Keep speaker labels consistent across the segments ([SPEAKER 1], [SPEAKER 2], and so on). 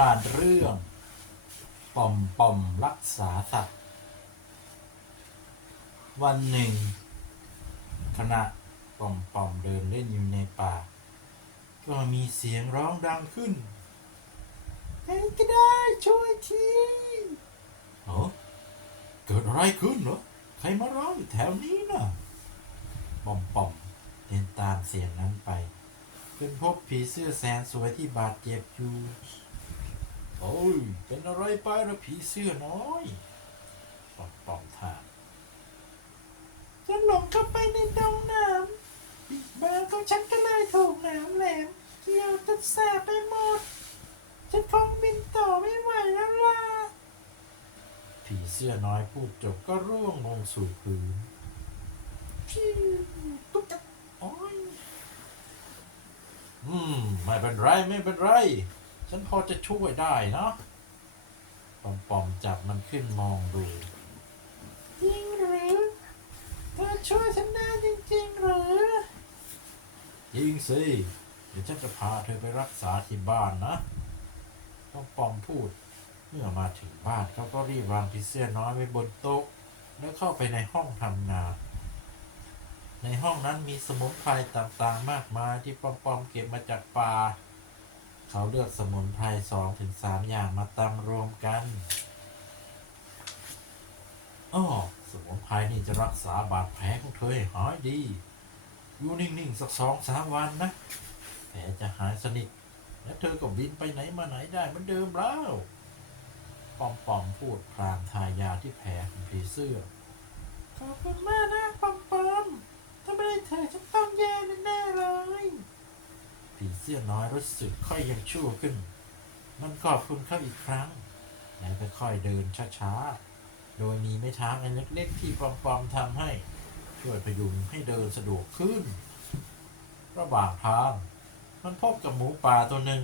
[SPEAKER 1] ผ่านเรื่องปอมปอมรักษาสัตว์ วันหนึ่ง ขณะปอมปอมเดินเล่นอยู่ในป่า ก็มีเสียงร้องดังขึ้นใครก็ได้ช่วยทีเออเกิดอะไรขึ้นเหรอ ใครมาร้องอยู่แถวนี้น่ะปอมปอมเดินตามเสียงนั้นไปเป็นพบผีเสื้อแสนสวยที่บาดเจ็บอยู่ โอ้ย เป็นอะไรไปละผีเสื้อน้อยปอมปอมถามฉันหลงเข้าไปในดงน้ำปีกบางของฉันก็เลยถูกหนามแหลมเกี่ยวจนแสบไปหมด ฉันคงบินต่อไม่ไหวแล้วล่ะ ผีเสื้อน้อยพูดจบก็ร่วงลงสู่พื้นพิวตุ๊บจับโอ้ยอืม ไม่เป็นไร ไม่เป็นไร ฉันพอจะช่วยได้นะปอมปอมจับมันขึ้นมองดู จริงหรือเธอช่วยฉันได้จริงๆหรือจริงสิ เดี๋ยวฉันจะพาเธอไปรักษาที่บ้านนะปอมปอมพูด เมื่อมาถึงบ้านเขาก็รีบวางผีเสื้อน้อยไว้บนโต๊ะ แล้วเข้าไปในห้องทำงาน ในห้องนั้นมีสมุนไพรต่างๆ มากมายที่ปอมๆเก็บมาจากป่า เขาเลือกสมุนไพรสองถึงสามอย่างมาตำรวมกันอ้อสมุนไพรนี่จะรักษาบาดแผลของเธอให้หายดี อยู่นิ่งๆ สักสองสามวันนะแผลจะหายสนิท และเธอก็บินไปไหนมาไหนได้เหมือนเดิมแล้วปอมปอมพูดพรางทายาที่แผลของผีเสื้อ ขอบคุณมากนะปอมปอมถ้าไม่ได้เธอฉันต้องแย่แน่เลย ผีเสื้อน้อยรู้สึกค่อยยังชั่วขึ้น มันขอบคุณเขาอีกครั้งแล้วก็ค่อยเดินช้าๆ โดยมีไม้เท้าอันเล็กๆที่ปอมๆทำให้ช่วยพยุงให้เดินสะดวกขึ้น ระหว่างทาง มันพบกับหมูป่าตัวหนึ่ง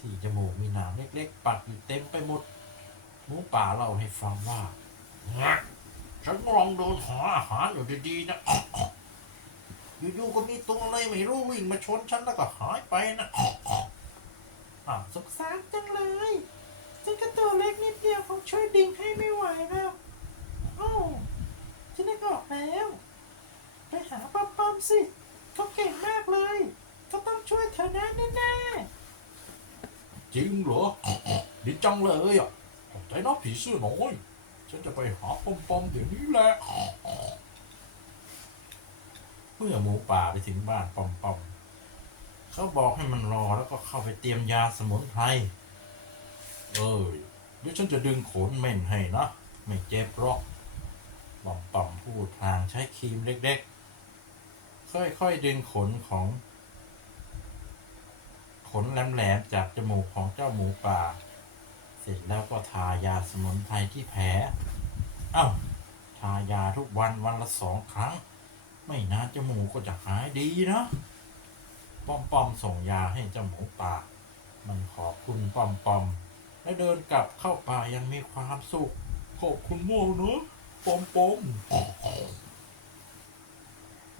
[SPEAKER 1] ที่จมูกมีหนามเล็กๆ ปักอยู่เต็มไปหมด หมูป่าเล่าให้ฟังว่าฉันกำลังเดินหาอาหารอยู่ดีๆนะ อยู่ๆก็มีตัวอะไรไม่รู้วิ่งมาชนฉันแล้วก็หายไปนะอ่าสงสารจังเลยฉันก็ตัวเล็กนิดเดียวคงช่วยดึงให้ไม่ไหวแล้วโอ้าวฉันได้บอกแล้ว ไปหาป้อมป้อมสิเขาเก่งมากเลยเขาต้องช่วยเธอได้แน่ๆจริงเหรอดีจังเลยอะใจนะผีเสื้อน้อยฉันจะไปหาปอมปอมเดี๋ยวนี้แหละ เมื่อหมูป่าไปถึงบ้านปอมปอมเขาบอกให้มันรอแล้วก็เข้าไปเตรียมยาสมุนไพร เอ้ยเดี๋ยวฉันจะดึงขนเม่นให้นะ ไม่เจ็บหรอกปอมปอมพูดพลางใช้ครีมเล็กๆ ค่อยๆ ดึงขนของ ขนแหลมๆจากจมูกของเจ้าหมูป่า เสร็จแล้วก็ทายาสมุนไพรที่แผล เอ้า ทายาทุกวันวันละสองครั้ง ไม่นานจมูกก็จะหายดีนะป้อมปอมส่งยาให้เจ้าหมูป่า มันขอบคุณป้อมปอม และเดินกลับเข้าป่ายังมีความสุข ขอบคุณมากนะปอมปอม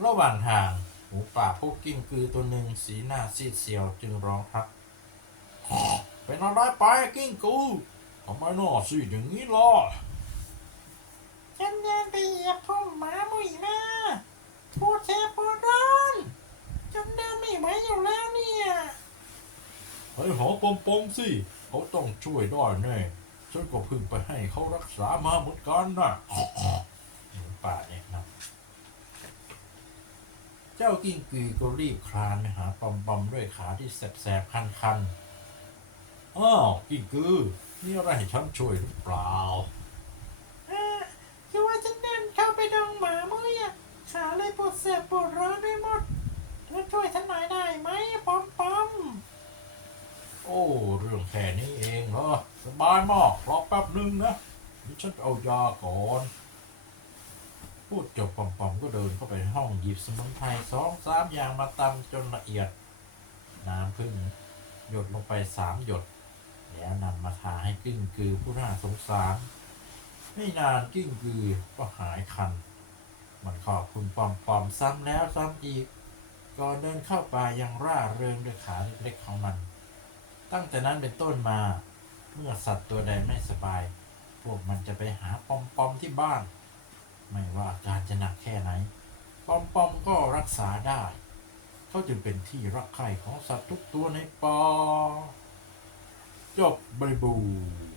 [SPEAKER 1] ระหว่างทางหมูป่าพวกกิ้งกือตัวหนึ่งสีหน้าซีดเซียวจึงร้องทักเป็นอะไรไปกิ้งกือทำไมหน้าซีดอย่างนี้ล่ะ ฉันเดินไปเหยียบพุ่มหมาหมุยมาปวดแสบปวดร้อนจนเดินไม่ไหวอยู่แล้วเนี่ย ไปหาปมปอมสิ เขาต้องช่วยได้แน่ฉันก็เพิ่งไปให้เขารักษามาเหมือนกันนะป่าเนี่ยนะเจ้ากิ้งกือก็รีบคลานไปหาปอมปอมด้วยขาที่แสบๆคันๆอ้าวกิ้งกือมีอะไรให้ฉันช่วยหรือเปล่าคือว่าฉันเดินเข้าไปดองหมาเมื่อยขาเลยปวดแสบปวดร้อนไปหมดแล้วช่วยฉันหน่อยได้ไหมปอมปอม โอ้ เรื่องแค่นี้เองเหรอ สบายมากรอแป๊บหนึ่งนะเดี๋ยวฉันไปเอายาก่อน พูดจบปอมปอมก็เดินเข้าไปห้องหยิบสมุนไพรสองสามอย่างมาตำจนละเอียด น้ำพึ่งหยดลงไปสามหยด แล้วนำมาทาให้กึ้งกือผู้น่าสงสาร ไม่นานกิ้งกือก็หายคัน มันขอบคุณปอมปอมซ้ำแล้วซ้ำอีก ก่อนเดินเข้าป่ายังร่าเริงด้วยขาเล็กๆของมัน ตั้งแต่นั้นเป็นต้นมา เมื่อสัตว์ตัวใดไม่สบาย พวกมันจะไปหาปอมปอมที่บ้าน ไม่ว่าอาการจะหนักแค่ไหน ปอมปอมก็รักษาได้ เขาจึงเป็นที่รักใคร่ของสัตว์ทุกตัวในปอ จบบริบูรณ์